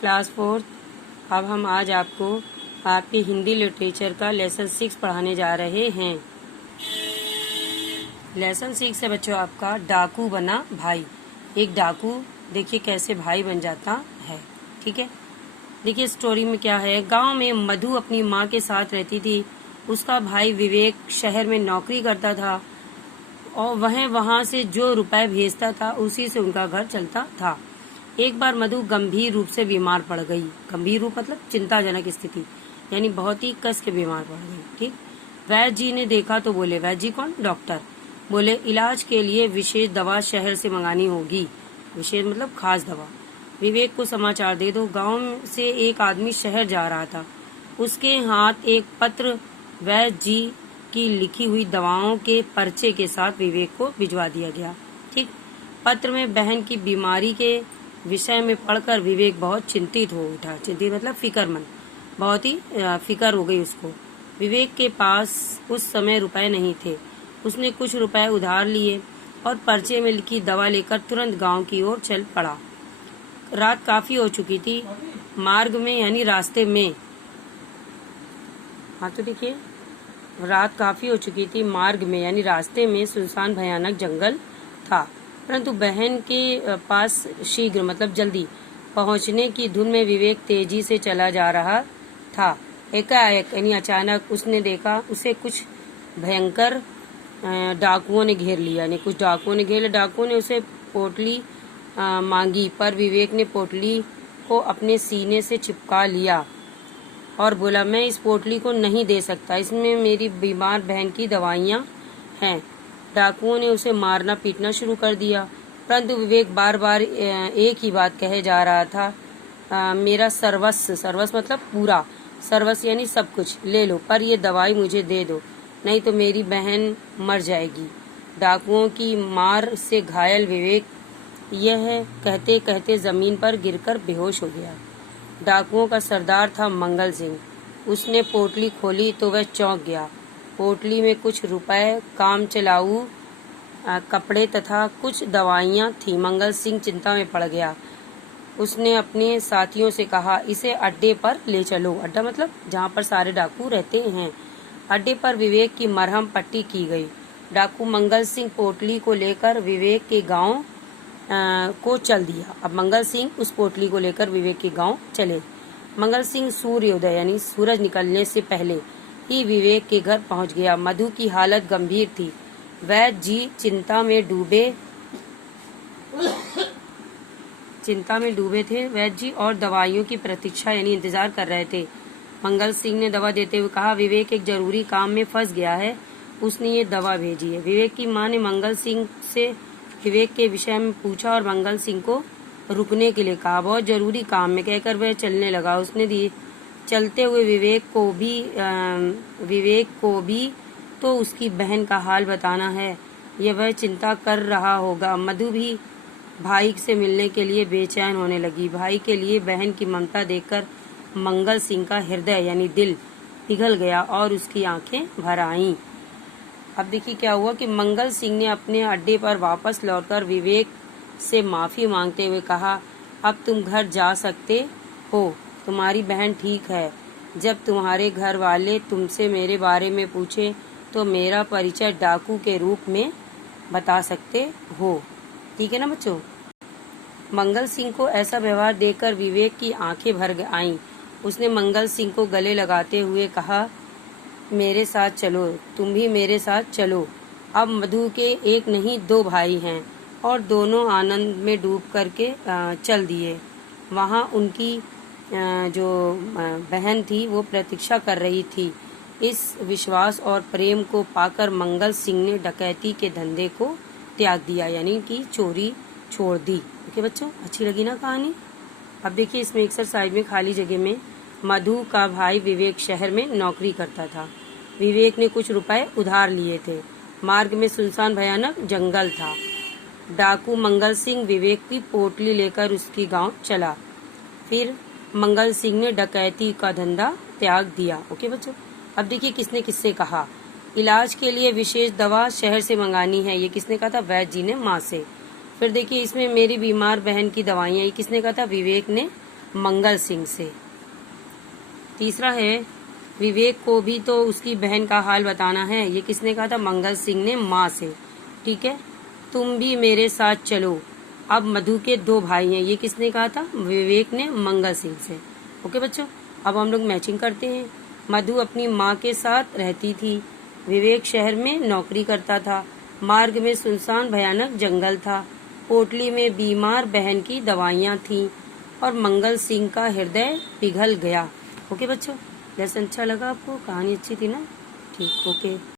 Class 4। अब हम आज आपको आपके हिंदी लिटरेचर का लेसन 6 पढ़ाने जा रहे हैं। लेसन 6 है बच्चों आपका डाकू बना भाई। एक डाकू देखिए कैसे भाई बन जाता है। ठीक है, देखिए स्टोरी में क्या है। गांव में मधु अपनी माँ के साथ रहती थी। उसका भाई विवेक शहर में नौकरी करता था और वह वहां से जो रुपए भेजता था उसी से उनका घर चलता था। एक बार मधु गंभीर रूप से बीमार पड़ गई। गंभीर रूप मतलब चिंताजनक स्थिति, यानी बहुत ही कस के बीमार पड़ गई। ठीक, वैद्य जी ने देखा तो बोले, वैद्य जी कौन? डॉक्टर। बोले इलाज के लिए विशेष दवा शहर से मंगानी होगी। विशेष मतलब खास दवा। विवेक को समाचार दे दो। गांव से एक आदमी शहर जा रहा था। उसके हाथ एक पत्र वैद्य जी की लिखी हुई दवाओं के पर्चे के साथ विवेक को भिजवा दिया गया। ठीक, पत्र में बहन की बीमारी के विषय में पढ़कर विवेक बहुत चिंतित हो उठा। चिंतित मतलब फिक्रमंद, बहुत ही फिक्र हो गई उसको। विवेक के पास उस समय रुपए नहीं थे। उसने कुछ रुपए उधार लिए और पर्चे में लिखी दवा लेकर तुरंत गांव की ओर चल पड़ा। रात काफी हो चुकी थी। मार्ग में यानी रास्ते में, हाँ तो देखिए रात काफी हो चुकी थी। मार्ग में यानी रास्ते में सुनसान भयानक जंगल था, परंतु बहन के पास शीघ्र मतलब जल्दी पहुंचने की धुन में विवेक तेजी से चला जा रहा था। एकाएक यानी अचानक उसने देखा उसे कुछ भयंकर डाकुओं ने घेर लिया। यानी कुछ डाकुओं ने घेर लिया। डाकुओं ने उसे पोटली मांगी, पर विवेक ने पोटली को अपने सीने से चिपका लिया और बोला, मैं इस पोटली को नहीं दे सकता, इसमें मेरी बीमार बहन की दवाइयाँ हैं। डाकुओं ने उसे मारना पीटना शुरू कर दिया, परंतु विवेक बार बार एक ही बात कहे जा रहा था, मेरा सर्वस्व, सर्वस्व मतलब पूरा, सर्वस्व यानी सब कुछ ले लो, पर ये दवाई मुझे दे दो, नहीं तो मेरी बहन मर जाएगी। डाकुओं की मार से घायल विवेक यह कहते कहते जमीन पर गिरकर बेहोश हो गया। डाकुओं का सरदार था मंगल सिंह। उसने पोटली खोली तो वह चौंक गया। पोटली में कुछ रुपए, काम चलाऊ कपड़े तथा कुछ दवाइयाँ थी। मंगल सिंह चिंता में पड़ गया। उसने अपने साथियों से कहा, इसे अड्डे पर ले चलो। अड्डा मतलब जहाँ पर सारे डाकू रहते हैं। अड्डे पर विवेक की मरहम पट्टी की गई। डाकू मंगल सिंह पोटली को लेकर विवेक के गांव को चल दिया। अब मंगल सिंह उस पोटली को लेकर विवेक के गांव चले। मंगल सिंह सूर्योदय यानी सूरज निकलने से पहले ही विवेक के घर पहुंच गया। मधु की हालत गंभीर थी। वैद्य जी चिंता में डूबे थे। वैद्य जी और दवाइयों की प्रतीक्षा यानी इंतजार कर रहे थे। मंगल सिंह ने दवा देते हुए कहा, विवेक एक जरूरी काम में फंस गया है, उसने ये दवा भेजी है। विवेक की मां ने मंगल सिंह से विवेक के विषय में पूछा और मंगल सिंह को रुकने के लिए कहा। बहुत जरूरी काम में कहकर वह चलने लगा। उसने दी चलते हुए विवेक को भी तो उसकी बहन का हाल बताना है, यह वह चिंता कर रहा होगा। मधु भी भाई से मिलने के लिए बेचैन होने लगी। भाई के लिए बहन की ममता देखकर मंगल सिंह का हृदय यानी दिल पिघल गया और उसकी आंखें भर आईं। अब देखिए क्या हुआ कि मंगल सिंह ने अपने अड्डे पर वापस लौटकर विवेक से माफी मांगते हुए कहा, अब तुम घर जा सकते हो, तुम्हारी बहन ठीक है। जब तुम्हारे घर वाले तुमसे मेरे बारे में पूछे तो मेरा परिचय डाकू के रूप में बता सकते हो। ठीक है ना बच्चों। मंगल सिंह को ऐसा व्यवहार देखकर विवेक की आंखें भर आईं। उसने मंगल सिंह को गले लगाते हुए कहा, मेरे साथ चलो, तुम भी मेरे साथ चलो। अब मधु के एक नहीं दो भाई हैं और दोनों आनंद में डूब करके चल दिए। वहाँ उनकी जो बहन थी वो प्रतीक्षा कर रही थी। इस विश्वास और प्रेम को पाकर मंगल सिंह ने डकैती के धंधे को त्याग दिया, यानी कि चोरी छोड़ दी। ओके बच्चों, अच्छी लगी ना कहानी। अब देखिए इसमें एक्सरसाइज में खाली जगह में, मधु का भाई विवेक शहर में नौकरी करता था। विवेक ने कुछ रुपए उधार लिए थे। मार्ग में सुनसान भयानक जंगल था। डाकू मंगल सिंह विवेक की पोटली लेकर उसकी गांव चला। फिर मंगल सिंह ने डकैती का धंधा त्याग दिया। ओके बच्चों। अब देखिए किसने किससे कहा, इलाज के लिए विशेष दवा शहर से मंगानी है, ये किसने कहा था? वैद्य जी ने माँ से। फिर देखिए इसमें मेरी बीमार बहन की दवाइयाँ, ये किसने कहा था? विवेक ने मंगल सिंह से। तीसरा है, विवेक को भी तो उसकी बहन का हाल बताना है। ये किसने कहा था? मंगल सिंह ने माँ से। ठीक है, तुम भी मेरे साथ चलो। अब मधु के 2 भाई हैं। ये किसने कहा था? विवेक ने मंगल सिंह से। ओके बच्चों, अब हम लोग मैचिंग करते हैं। मधु अपनी माँ के साथ रहती थी। विवेक शहर में नौकरी करता था। मार्ग में सुनसान भयानक जंगल था। पोटली में बीमार बहन की दवाइयाँ थीं और मंगल सिंह का हृदय पिघल गया। ओके बच्चों, लेसन अच्छा लगा आपको? कहानी अच्छी थी ना? ठीक, ओके।